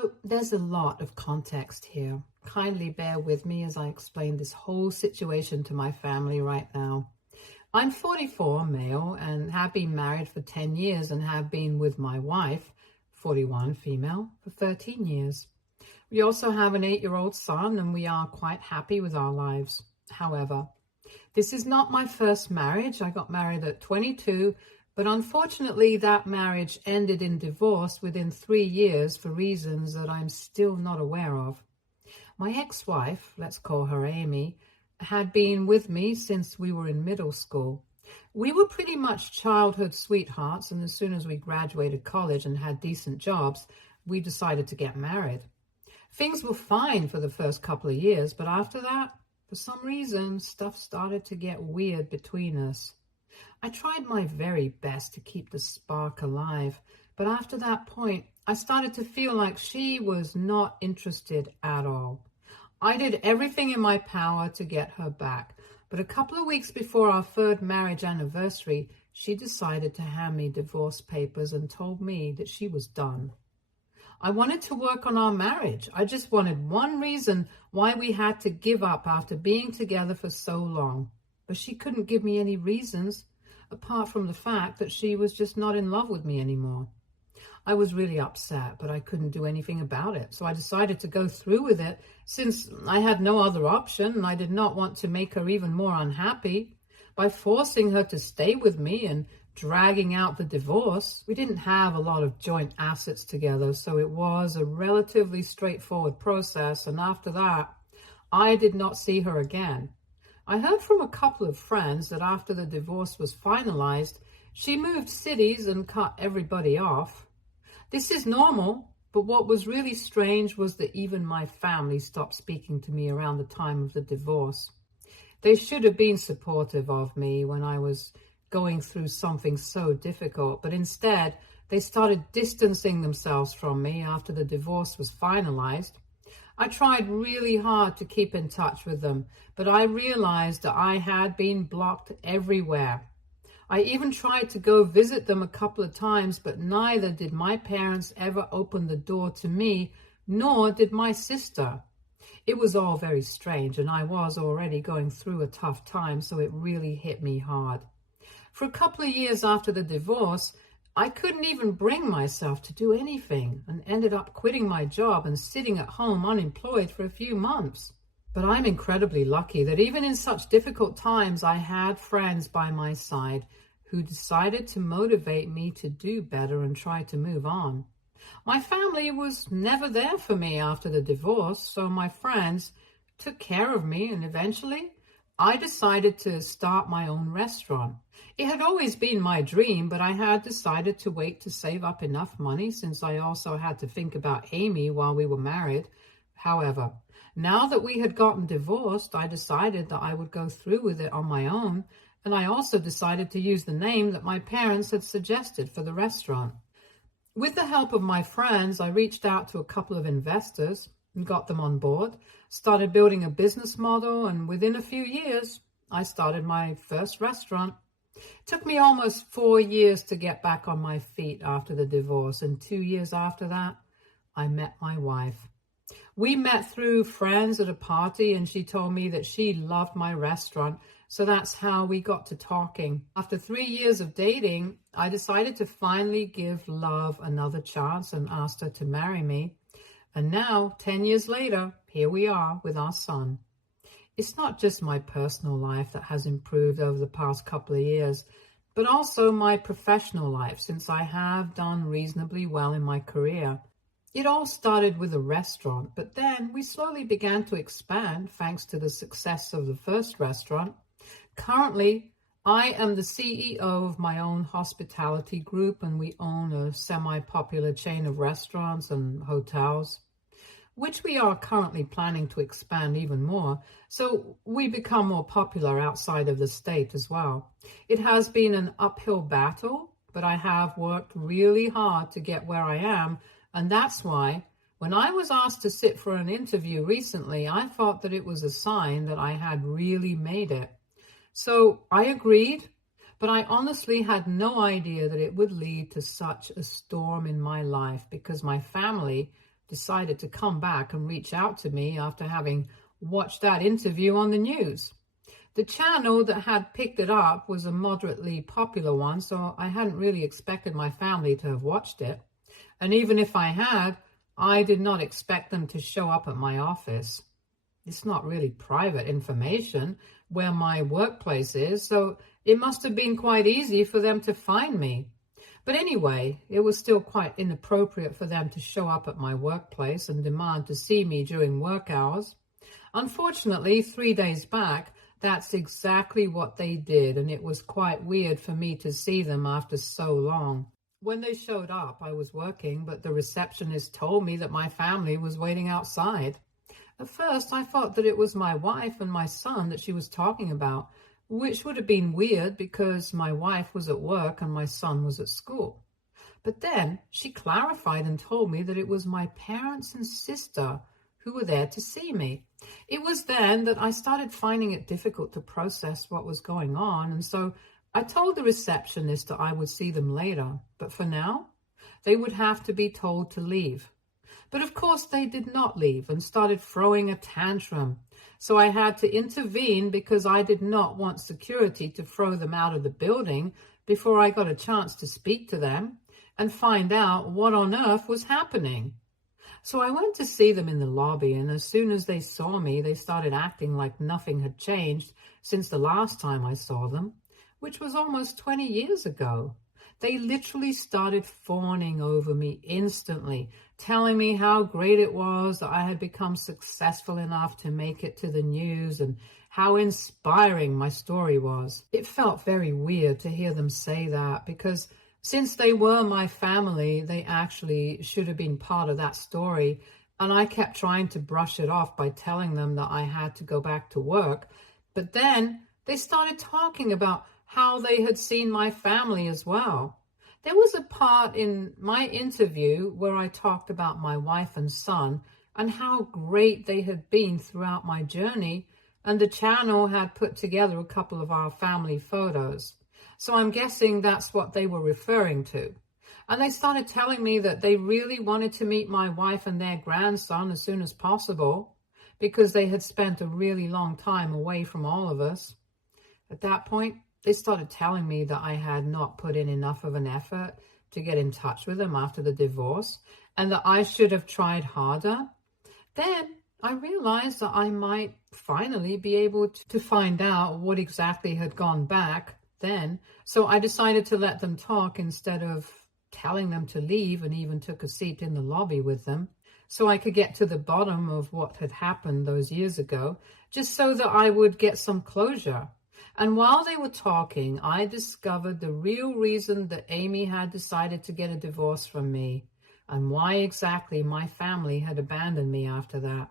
So there's a lot of context here. Kindly bear with me as I explain this whole situation to my family right now. I'm 44, male, and have been married for 10 years and have been with my wife, 41, female, for 13 years. We also have an 8-year-old son and we are quite happy with our lives. However, this is not my first marriage. I got married at 22, but unfortunately that marriage ended in divorce within 3 years for reasons that I'm still not aware of. My ex-wife, let's call her Amy, had been with me since we were in middle school. We were pretty much childhood sweethearts, and as soon as we graduated college and had decent jobs, we decided to get married. Things were fine for the first couple of years, but after that, for some reason, stuff started to get weird between us. I tried my very best to keep the spark alive, but after that point, I started to feel like she was not interested at all. I did everything in my power to get her back, but a couple of weeks before our third marriage anniversary, she decided to hand me divorce papers and told me that she was done. I wanted to work on our marriage. I just wanted one reason why we had to give up after being together for so long. But she couldn't give me any reasons, apart from the fact that she was just not in love with me anymore. I was really upset, but I couldn't do anything about it. So I decided to go through with it since I had no other option and I did not want to make her even more unhappy by forcing her to stay with me and dragging out the divorce. We didn't have a lot of joint assets together, so it was a relatively straightforward process. And after that, I did not see her again. I heard from a couple of friends that after the divorce was finalized, she moved cities and cut everybody off. This is normal, but what was really strange was that even my family stopped speaking to me around the time of the divorce. They should have been supportive of me when I was going through something so difficult, but instead they started distancing themselves from me after the divorce was finalized. I tried really hard to keep in touch with them, but I realized that I had been blocked everywhere. I even tried to go visit them a couple of times, but neither did my parents ever open the door to me, nor did my sister. It was all very strange, and I was already going through a tough time, so it really hit me hard. For a couple of years after the divorce, I couldn't even bring myself to do anything and ended up quitting my job and sitting at home unemployed for a few months. But I'm incredibly lucky that even in such difficult times, I had friends by my side who decided to motivate me to do better and try to move on. My family was never there for me after the divorce, so my friends took care of me, and eventually I decided to start my own restaurant. It had always been my dream, but I had decided to wait to save up enough money since I also had to think about Amy while we were married. However, now that we had gotten divorced, I decided that I would go through with it on my own, and I also decided to use the name that my parents had suggested for the restaurant. With the help of my friends, I reached out to a couple of investors and got them on board, started building a business model, and within a few years, I started my first restaurant. It took me almost 4 years to get back on my feet after the divorce, and 2 years after that, I met my wife. We met through friends at a party, and she told me that she loved my restaurant, so that's how we got to talking. After 3 years of dating, I decided to finally give love another chance and asked her to marry me. And now, 10 years later, here we are with our son. It's not just my personal life that has improved over the past couple of years, but also my professional life, since I have done reasonably well in my career. It all started with a restaurant, but then we slowly began to expand thanks to the success of the first restaurant. Currently, I am the CEO of my own hospitality group, and we own a semi-popular chain of restaurants and hotels, which we are currently planning to expand even more, so we become more popular outside of the state as well. It has been an uphill battle, but I have worked really hard to get where I am, and that's why when I was asked to sit for an interview recently, I thought that it was a sign that I had really made it. So I agreed, but I honestly had no idea that it would lead to such a storm in my life because my family decided to come back and reach out to me after having watched that interview on the news. The channel that had picked it up was a moderately popular one, so I hadn't really expected my family to have watched it. And even if I had, I did not expect them to show up at my office. It's not really private information where my workplace is, so it must have been quite easy for them to find me. But anyway, it was still quite inappropriate for them to show up at my workplace and demand to see me during work hours. Unfortunately, 3 days back, that's exactly what they did, and it was quite weird for me to see them after so long. When they showed up, I was working, but the receptionist told me that my family was waiting outside. At first, I thought that it was my wife and my son that she was talking about, which would have been weird because my wife was at work and my son was at school. But then she clarified and told me that it was my parents and sister who were there to see me. It was then that I started finding it difficult to process what was going on, and so I told the receptionist that I would see them later, but for now, they would have to be told to leave. But of course, they did not leave and started throwing a tantrum. So I had to intervene because I did not want security to throw them out of the building before I got a chance to speak to them and find out what on earth was happening. So I went to see them in the lobby, and as soon as they saw me, they started acting like nothing had changed since the last time I saw them, which was almost 20 years ago. They literally started fawning over me instantly, telling me how great it was that I had become successful enough to make it to the news and how inspiring my story was. It felt very weird to hear them say that because since they were my family, they actually should have been part of that story. And I kept trying to brush it off by telling them that I had to go back to work. But then they started talking about how they had seen my family as well. There was a part in my interview where I talked about my wife and son and how great they had been throughout my journey, and the channel had put together a couple of our family photos. So I'm guessing that's what they were referring to. And they started telling me that they really wanted to meet my wife and their grandson as soon as possible because they had spent a really long time away from all of us. At that point, they started telling me that I had not put in enough of an effort to get in touch with them after the divorce and that I should have tried harder. Then I realized that I might finally be able to find out what exactly had gone back then. So I decided to let them talk instead of telling them to leave, and even took a seat in the lobby with them so I could get to the bottom of what had happened those years ago, just so that I would get some closure. And while they were talking, I discovered the real reason that Amy had decided to get a divorce from me and why exactly my family had abandoned me after that.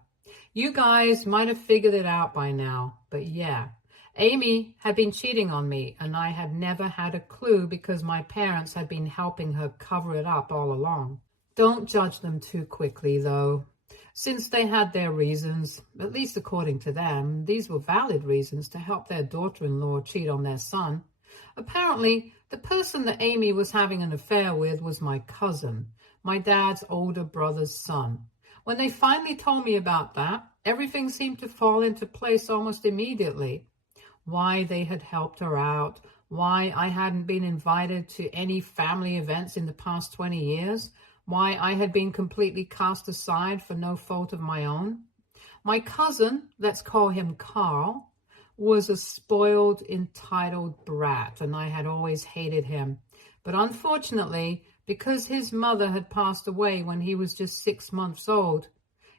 You guys might have figured it out by now, but yeah, Amy had been cheating on me, and I had never had a clue because my parents had been helping her cover it up all along. Don't judge them too quickly, though. Since they had their reasons, at least according to them, these were valid reasons to help their daughter-in-law cheat on their son. Apparently, the person that Amy was having an affair with was my cousin, my dad's older brother's son. When they finally told me about that, everything seemed to fall into place almost immediately. Why they had helped her out, why I hadn't been invited to any family events in the past 20 years, why I had been completely cast aside for no fault of my own. My cousin, let's call him Carl, was a spoiled, entitled brat, and I had always hated him. But unfortunately, because his mother had passed away when he was just 6 months old,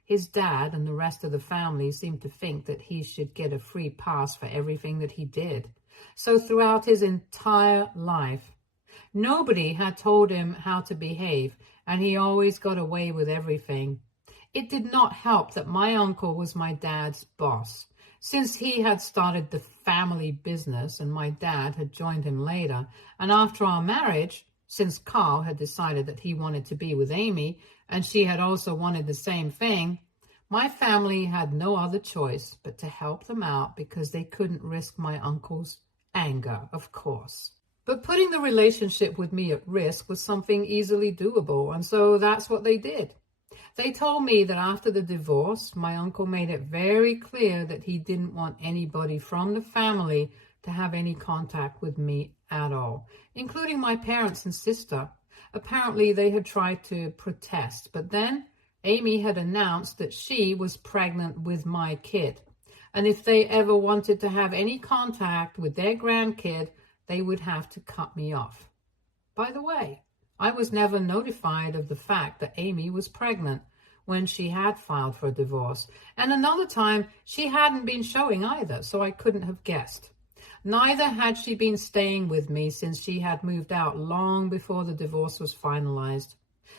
his dad and the rest of the family seemed to think that he should get a free pass for everything that he did. So throughout his entire life, nobody had told him how to behave, and he always got away with everything. It did not help that my uncle was my dad's boss, since he had started the family business and my dad had joined him later. And after our marriage, since Carl had decided that he wanted to be with Amy, and she had also wanted the same thing, my family had no other choice but to help them out because they couldn't risk my uncle's anger, of course. But putting the relationship with me at risk was something easily doable, and so that's what they did. They told me that after the divorce, my uncle made it very clear that he didn't want anybody from the family to have any contact with me at all, including my parents and sister. Apparently, they had tried to protest, but then Amy had announced that she was pregnant with my kid. And if they ever wanted to have any contact with their grandkid, they would have to cut me off. By the way, I was never notified of the fact that Amy was pregnant when she had filed for a divorce. And another time, she hadn't been showing either, so I couldn't have guessed. Neither had she been staying with me since she had moved out long before the divorce was finalized.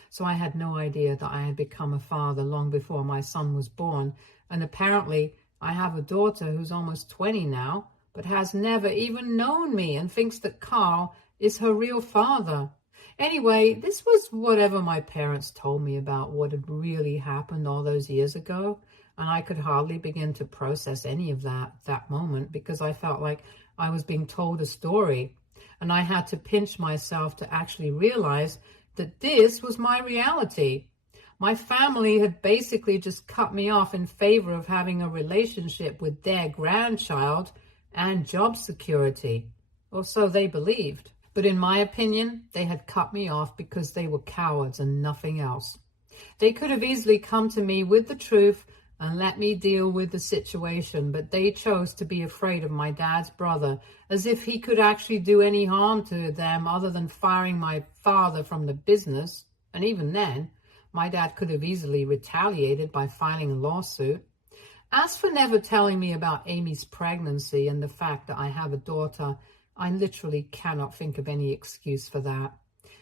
So I had no idea that I had become a father long before my son was born. And apparently, I have a daughter who's almost 20 now, but has never even known me and thinks that Carl is her real father. Anyway, this was whatever my parents told me about what had really happened all those years ago, and I could hardly begin to process any of that moment because I felt like I was being told a story, and I had to pinch myself to actually realize that this was my reality. My family had basically just cut me off in favor of having a relationship with their grandchild and job security, or so they believed. But in my opinion, they had cut me off because they were cowards and nothing else. They could have easily come to me with the truth and let me deal with the situation, but they chose to be afraid of my dad's brother, as if he could actually do any harm to them other than firing my father from the business. And even then, my dad could have easily retaliated by filing a lawsuit. As for never telling me about Amy's pregnancy and the fact that I have a daughter, I literally cannot think of any excuse for that.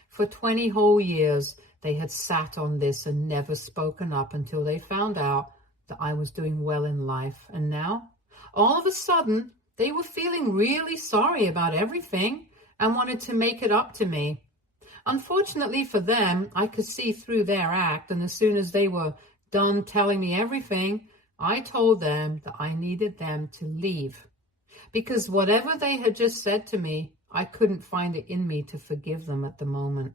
For 20 whole years, they had sat on this and never spoken up until they found out that I was doing well in life. And now, all of a sudden, they were feeling really sorry about everything and wanted to make it up to me. Unfortunately for them, I could see through their act, and as soon as they were done telling me everything, I told them that I needed them to leave. Because whatever they had just said to me, I couldn't find it in me to forgive them at the moment.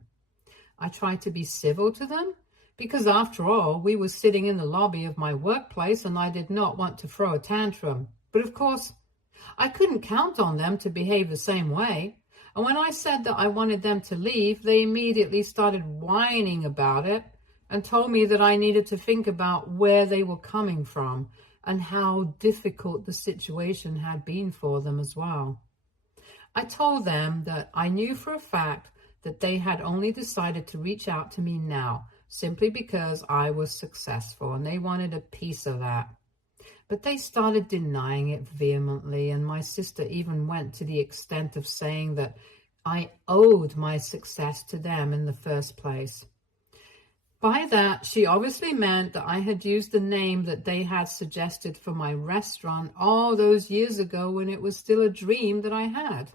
I tried to be civil to them, because after all, we were sitting in the lobby of my workplace and I did not want to throw a tantrum. But of course, I couldn't count on them to behave the same way. And when I said that I wanted them to leave, they immediately started whining about it and told me that I needed to think about where they were coming from and how difficult the situation had been for them as well. I told them that I knew for a fact that they had only decided to reach out to me now simply because I was successful and they wanted a piece of that. But they started denying it vehemently, and my sister even went to the extent of saying that I owed my success to them in the first place. By that, she obviously meant that I had used the name that they had suggested for my restaurant all those years ago when it was still a dream that I had.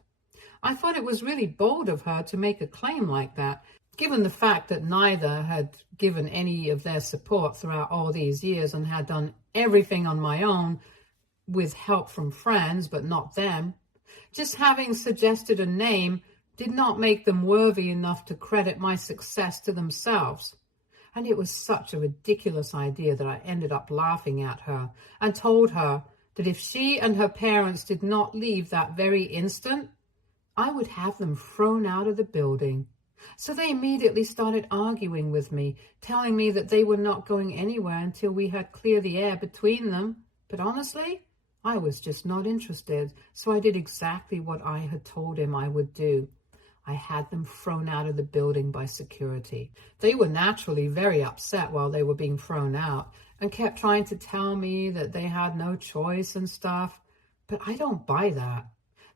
I thought it was really bold of her to make a claim like that, given the fact that neither had given any of their support throughout all these years and had done everything on my own with help from friends, but not them. Just having suggested a name did not make them worthy enough to credit my success to themselves. And it was such a ridiculous idea that I ended up laughing at her and told her that if she and her parents did not leave that very instant, I would have them thrown out of the building. So they immediately started arguing with me, telling me that they were not going anywhere until we had cleared the air between them. But honestly, I was just not interested, so I did exactly what I had told him I would do. I had them thrown out of the building by security. They were naturally very upset while they were being thrown out and kept trying to tell me that they had no choice and stuff. But I don't buy that.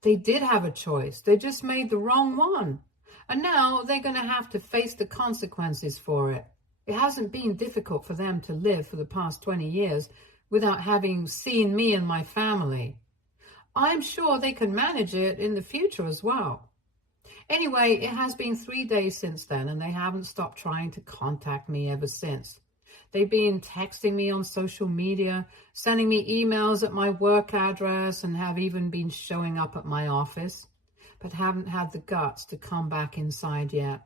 They did have a choice. They just made the wrong one. And now they're going to have to face the consequences for it. It hasn't been difficult for them to live for the past 20 years without having seen me and my family. I'm sure they can manage it in the future as well. Anyway, it has been 3 days since then, and they haven't stopped trying to contact me ever since. They've been texting me on social media, sending me emails at my work address, and have even been showing up at my office, but haven't had the guts to come back inside yet.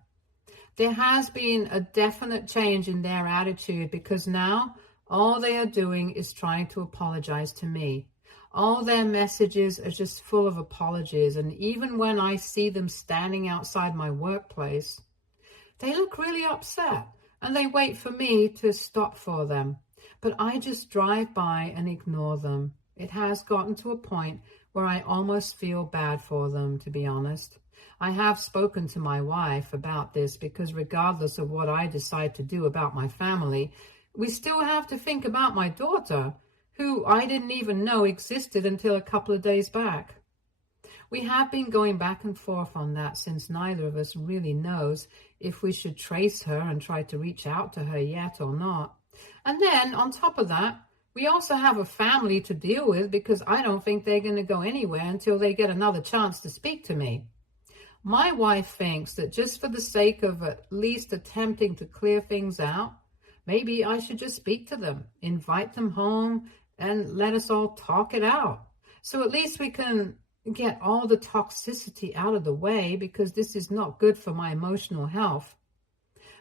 There has been a definite change in their attitude because now all they are doing is trying to apologize to me. All their messages are just full of apologies, and even when I see them standing outside my workplace, they look really upset and they wait for me to stop for them. But I just drive by and ignore them. It has gotten to a point where I almost feel bad for them, to be honest. I have spoken to my wife about this because regardless of what I decide to do about my family, we still have to think about my daughter, who I didn't even know existed until a couple of days back. We have been going back and forth on that since neither of us really knows if we should trace her and try to reach out to her yet or not. And then, on top of that, we also have a family to deal with because I don't think they're going to go anywhere until they get another chance to speak to me. My wife thinks that just for the sake of at least attempting to clear things out, maybe I should just speak to them, invite them home, and let us all talk it out. So at least we can get all the toxicity out of the way because this is not good for my emotional health.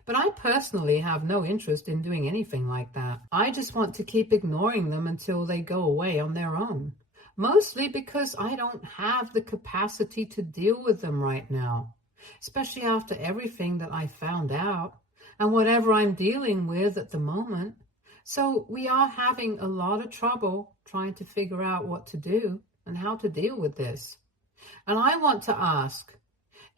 But I personally have no interest in doing anything like that. I just want to keep ignoring them until they go away on their own. Mostly because I don't have the capacity to deal with them right now, especially after everything that I found out and whatever I'm dealing with at the moment. So we are having a lot of trouble trying to figure out what to do and how to deal with this. And I want to ask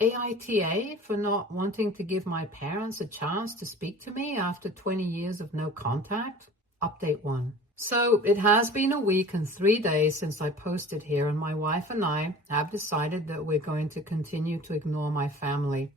AITA for not wanting to give my parents a chance to speak to me after 20 years of no contact. Update 1. So it has been a week and 3 days since I posted here, and my wife and I have decided that we're going to continue to ignore my family.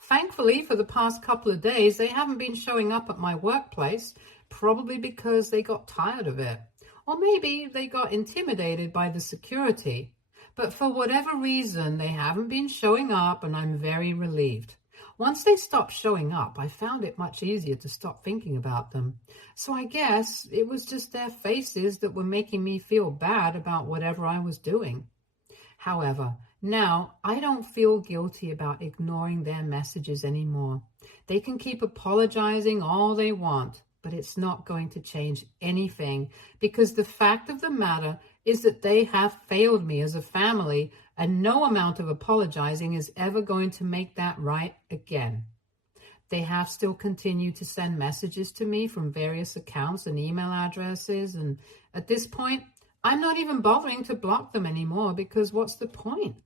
Thankfully, for the past couple of days, they haven't been showing up at my workplace, probably because they got tired of it. Or maybe they got intimidated by the security. But for whatever reason, they haven't been showing up, and I'm very relieved. Once they stopped showing up, I found it much easier to stop thinking about them. So I guess it was just their faces that were making me feel bad about whatever I was doing. However, now I don't feel guilty about ignoring their messages anymore. They can keep apologizing all they want, but it's not going to change anything because the fact of the matter is that they have failed me as a family, and no amount of apologizing is ever going to make that right again. They have still continued to send messages to me from various accounts and email addresses, and at this point, I'm not even bothering to block them anymore because what's the point?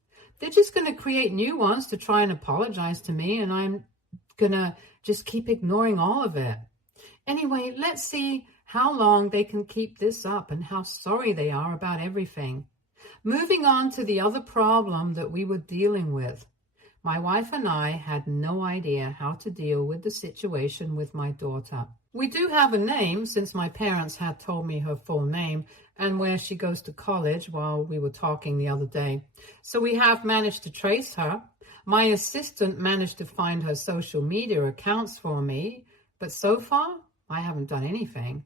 They're just going to create new ones to try and apologize to me, and I'm going to just keep ignoring all of it. Anyway, let's see how long they can keep this up and how sorry they are about everything. Moving on to the other problem that we were dealing with. My wife and I had no idea how to deal with the situation with my daughter. We do have a name since my parents had told me her full name and where she goes to college while we were talking the other day. So we have managed to trace her. My assistant managed to find her social media accounts for me, but so far I haven't done anything.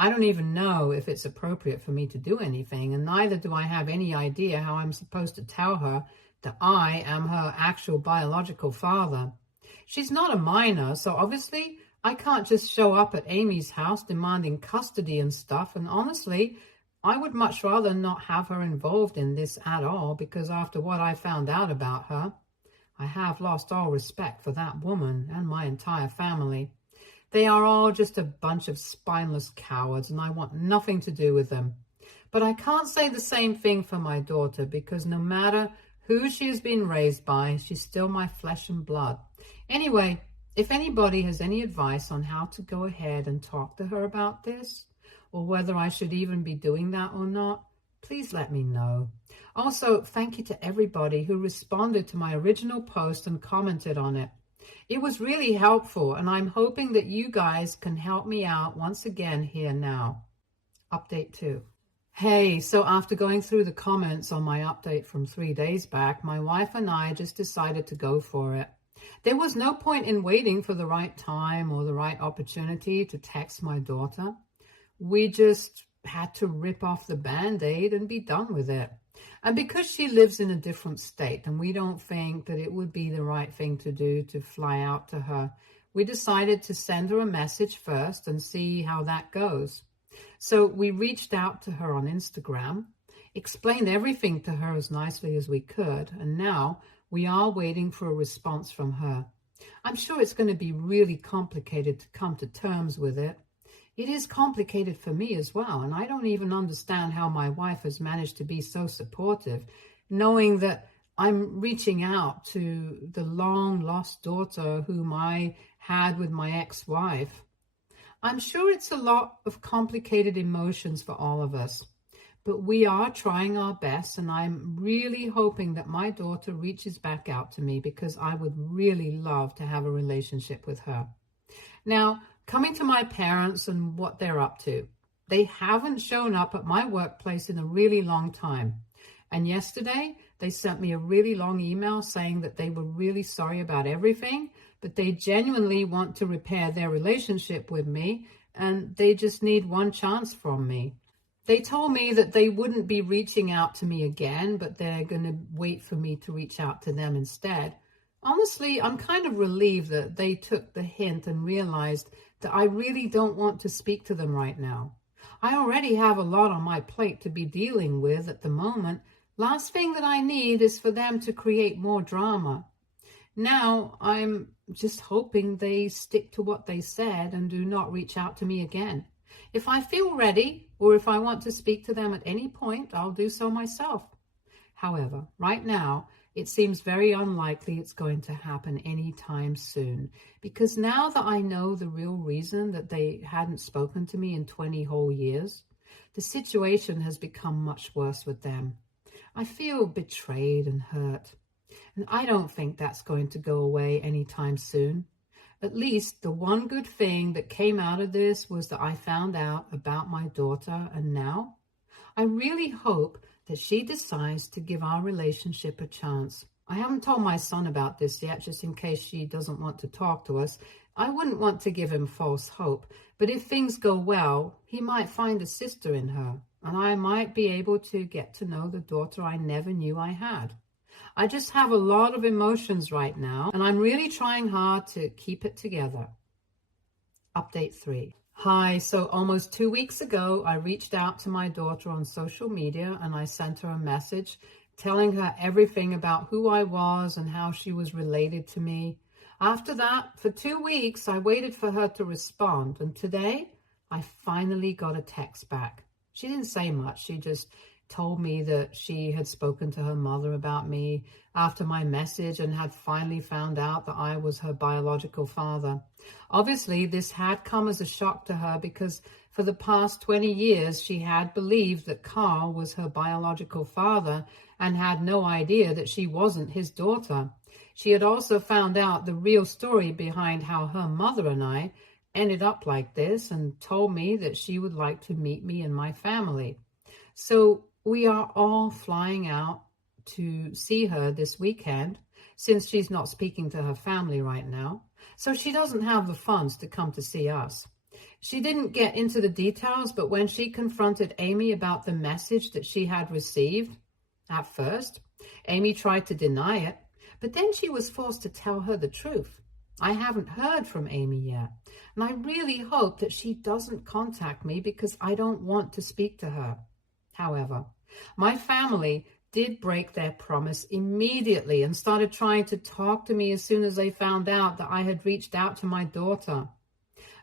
I don't even know if it's appropriate for me to do anything, and neither do I have any idea how I'm supposed to tell her that I am her actual biological father. She's not a minor, so obviously I can't just show up at Amy's house demanding custody and stuff, and honestly, I would much rather not have her involved in this at all, because after what I found out about her, I have lost all respect for that woman and my entire family. They are all just a bunch of spineless cowards, and I want nothing to do with them. But I can't say the same thing for my daughter, because no matter who she has been raised by, she's still my flesh and blood. Anyway, if anybody has any advice on how to go ahead and talk to her about this, or whether I should even be doing that or not, please let me know. Also, thank you to everybody who responded to my original post and commented on it. It was really helpful, and I'm hoping that you guys can help me out once again here now. Update 2. Hey, so after going through the comments on my update from 3 days back, my wife and I just decided to go for it. There was no point in waiting for the right time or the right opportunity to text my daughter. We just had to rip off the Band-Aid and be done with it. And because she lives in a different state and we don't think that it would be the right thing to do to fly out to her, we decided to send her a message first and see how that goes. So we reached out to her on Instagram, explained everything to her as nicely as we could, and now we are waiting for a response from her. I'm sure it's going to be really complicated to come to terms with it. It is complicated for me as well, and I don't even understand how my wife has managed to be so supportive, knowing that I'm reaching out to the long-lost daughter whom I had with my ex-wife. I'm sure it's a lot of complicated emotions for all of us, but we are trying our best, and I'm really hoping that my daughter reaches back out to me because I would really love to have a relationship with her. Now, coming to my parents and what they're up to. They haven't shown up at my workplace in a really long time. And yesterday, they sent me a really long email saying that they were really sorry about everything, but they genuinely want to repair their relationship with me, and they just need one chance from me. They told me that they wouldn't be reaching out to me again, but they're going to wait for me to reach out to them instead. Honestly, I'm kind of relieved that they took the hint and realized that I really don't want to speak to them right now. I already have a lot on my plate to be dealing with at the moment. Last thing that I need is for them to create more drama. Now, I'm just hoping they stick to what they said and do not reach out to me again. If I feel ready, or if I want to speak to them at any point, I'll do so myself. However, right now, it seems very unlikely it's going to happen anytime soon, because now that I know the real reason that they hadn't spoken to me in 20 whole years, the situation has become much worse with them. I feel betrayed and hurt, and I don't think that's going to go away anytime soon. At least the one good thing that came out of this was that I found out about my daughter, and now I really hope that she decides to give our relationship a chance. I haven't told my son about this yet, just in case she doesn't want to talk to us. I wouldn't want to give him false hope, but if things go well, he might find a sister in her, and I might be able to get to know the daughter I never knew I had. I just have a lot of emotions right now, and I'm really trying hard to keep it together. Update 3. Hi, so almost 2 weeks ago, I reached out to my daughter on social media and I sent her a message telling her everything about who I was and how she was related to me. After that, for 2 weeks, I waited for her to respond, and today I finally got a text back. She didn't say much. She just told me that she had spoken to her mother about me after my message and had finally found out that I was her biological father. Obviously, this had come as a shock to her because for the past 20 years, she had believed that Carl was her biological father and had no idea that she wasn't his daughter. She had also found out the real story behind how her mother and I ended up like this and told me that she would like to meet me and my family. So we are all flying out to see her this weekend since she's not speaking to her family right now. So she doesn't have the funds to come to see us. She didn't get into the details, but when she confronted Amy about the message that she had received, at first, Amy tried to deny it, but then she was forced to tell her the truth. I haven't heard from Amy yet, and I really hope that she doesn't contact me because I don't want to speak to her. However, my family did break their promise immediately and started trying to talk to me as soon as they found out that I had reached out to my daughter.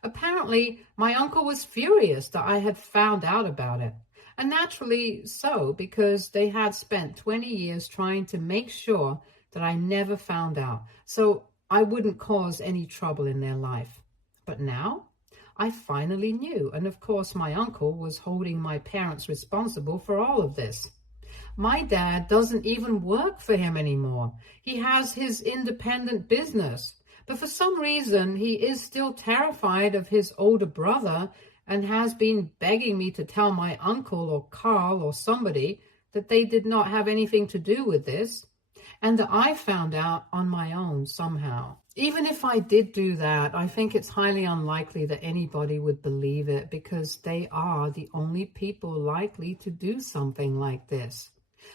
Apparently, my uncle was furious that I had found out about it, and naturally so, because they had spent 20 years trying to make sure that I never found out, so I wouldn't cause any trouble in their life. But now, I finally knew, and of course my uncle was holding my parents responsible for all of this. My dad doesn't even work for him anymore. He has his independent business, but for some reason he is still terrified of his older brother and has been begging me to tell my uncle or Carl or somebody that they did not have anything to do with this, and that I found out on my own somehow. Even if I did do that, I think it's highly unlikely that anybody would believe it because they are the only people likely to do something like this.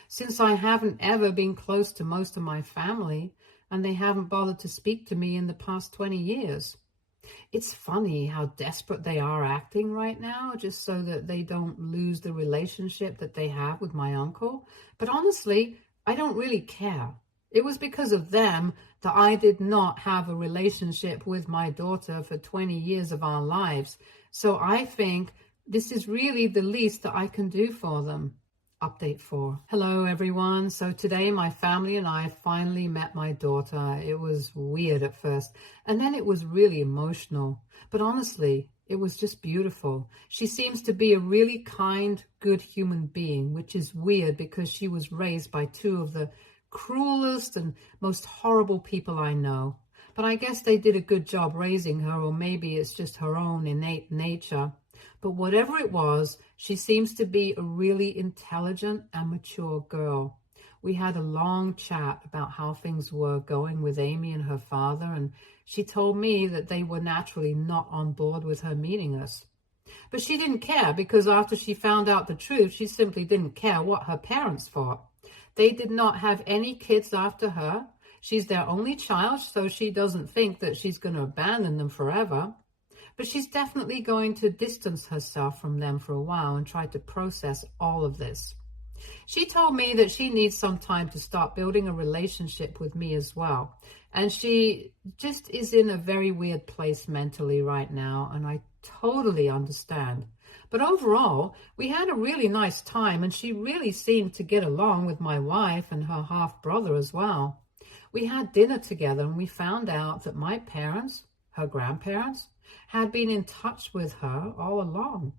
since I haven't ever been close to most of my family and they haven't bothered to speak to me in the past 20 years. It's funny how desperate they are acting right now just so that they don't lose the relationship that they have with my uncle. But honestly, I don't really care. It was because of them that I did not have a relationship with my daughter for 20 years of our lives. So I think this is really the least that I can do for them. Update 4. Hello everyone. So today my family and I finally met my daughter. It was weird at first, and then it was really emotional. But honestly, it was just beautiful. She seems to be a really kind, good human being, which is weird because she was raised by two of the cruelest and most horrible people I know. But I guess they did a good job raising her, or maybe it's just her own innate nature. But whatever it was, she seems to be a really intelligent and mature girl. We had a long chat about how things were going with Amy and her father, and she told me that they were naturally not on board with her meeting us. But she didn't care, because after she found out the truth, she simply didn't care what her parents thought. They did not have any kids after her. She's their only child, so she doesn't think that she's going to abandon them forever. But she's definitely going to distance herself from them for a while and try to process all of this. She told me that she needs some time to start building a relationship with me as well. And she just is in a very weird place mentally right now, and I totally understand. But overall, we had a really nice time, and she really seemed to get along with my wife and her half-brother as well. We had dinner together, and we found out that my parents, her grandparents, had been in touch with her all along.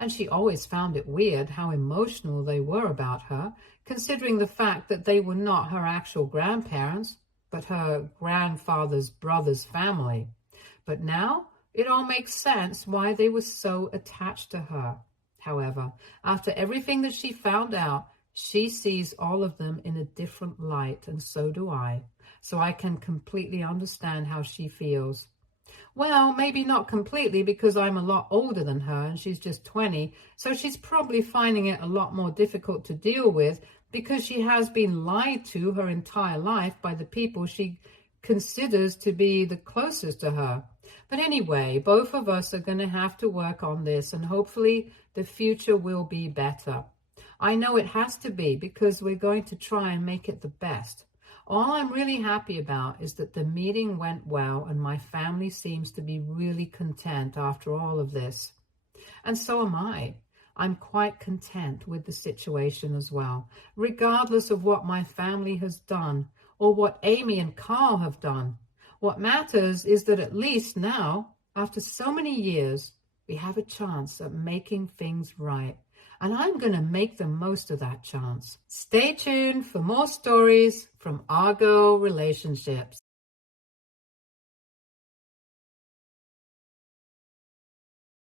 And she always found it weird how emotional they were about her, considering the fact that they were not her actual grandparents, but her grandfather's brother's family. But now it all makes sense why they were so attached to her. However, after everything that she found out, she sees all of them in a different light, and so do I. So I can completely understand how she feels. Well, maybe not completely, because I'm a lot older than her and she's just 20, so she's probably finding it a lot more difficult to deal with because she has been lied to her entire life by the people she considers to be the closest to her. But anyway, both of us are going to have to work on this, and hopefully the future will be better. I know it has to be, because we're going to try and make it the best. All I'm really happy about is that the meeting went well and my family seems to be really content after all of this. And so am I. I'm quite content with the situation as well, regardless of what my family has done or what Amy and Carl have done. What matters is that at least now, after so many years, we have a chance at making things right. And I'm going to make the most of that chance. Stay tuned for more stories from Our Girl Relationships.